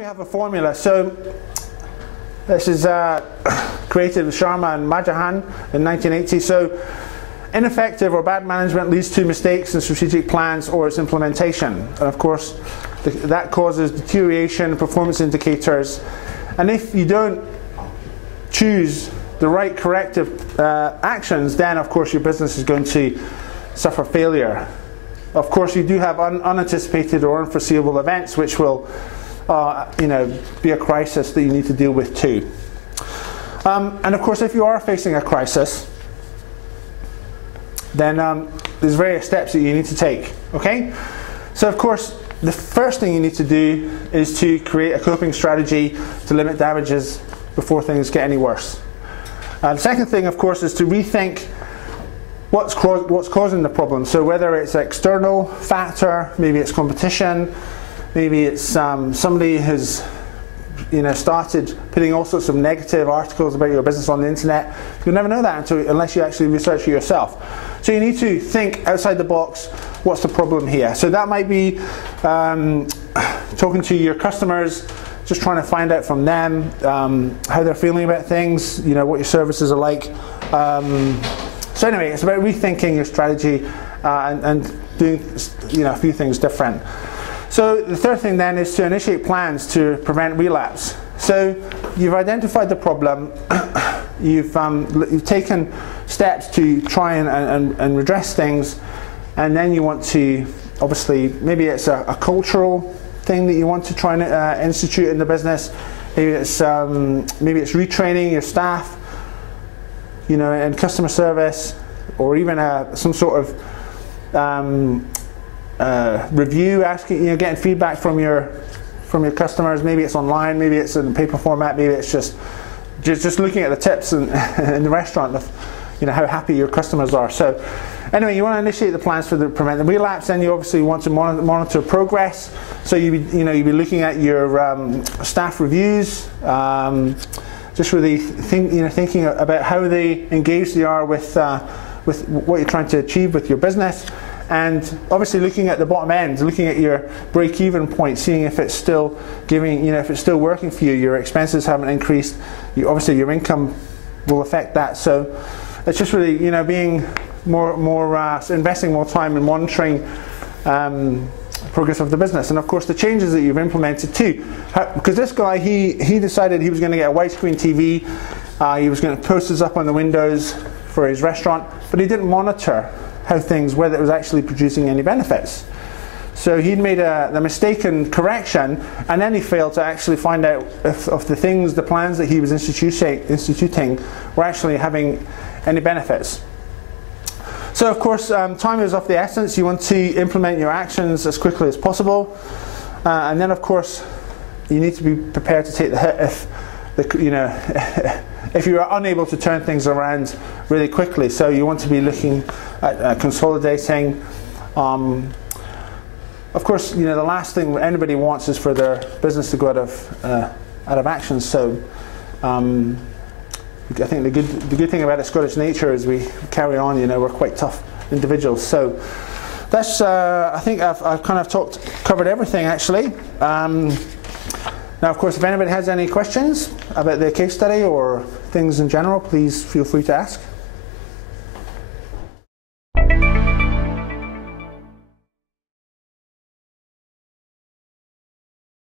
we have a formula. So this is created with Sharma and Majahan in 1980. So ineffective or bad management leads to mistakes in strategic plans or its implementation. And of course, that causes deterioration in performance indicators. And if you don't choose the right corrective actions, then of course your business is going to suffer failure. Of course, you do have unanticipated or unforeseeable events which will be a crisis that you need to deal with too. And of course, if you are facing a crisis, then there's various steps that you need to take. Okay? So of course, the first thing you need to do is to create a coping strategy to limit damages before things get any worse. The second thing, of course, is to rethink what's causing the problem. So whether it's an external factor, maybe it's competition, maybe it's somebody who's started putting all sorts of negative articles about your business on the internet. You'll never know that unless you actually research it yourself. So you need to think outside the box. What's the problem here? So that might be talking to your customers, just trying to find out from them how they're feeling about things, what your services are like. So anyway, it's about rethinking your strategy and doing a few things different. So the third thing then is to initiate plans to prevent relapse. So you've identified the problem, you've taken steps to try and redress things, and then you want to, obviously, maybe it's a cultural thing that you want to try and institute in the business. Maybe it's retraining your staff, in customer service, or even some sort of review, asking, getting feedback from your customers. Maybe it's online, maybe it's in paper format, maybe it's just looking at the tips in the restaurant of how happy your customers are. So anyway, you want to initiate the plans to prevent the relapse. Then you obviously want to monitor progress. So you'd be looking at your staff reviews, just really thinking about how engaged they are with what you're trying to achieve with your business. And obviously looking at the bottom end, looking at your break-even point, seeing if it's still if it's still working for you. Your expenses haven't increased. Obviously your income will affect that. So it's just really being investing more time in monitoring progress of the business, and of course the changes that you've implemented too. Because this guy, he decided he was going to get a widescreen TV. He was going to post this up on the windows for his restaurant, but he didn't monitor whether it was actually producing any benefits. So he'd made the mistaken correction, and then he failed to actually find out if the plans that he was instituting were actually having any benefits. So of course, time is of the essence. You want to implement your actions as quickly as possible, and then of course, you need to be prepared to take the hit if you are unable to turn things around really quickly. So you want to be looking at consolidating. Of course, the last thing anybody wants is for their business to go out of action. So I think the good thing about a Scottish nature is we carry on. We're quite tough individuals. So that's I think I've kind of covered everything actually. Now, of course, if anybody has any questions about the case study or things in general, please feel free to ask.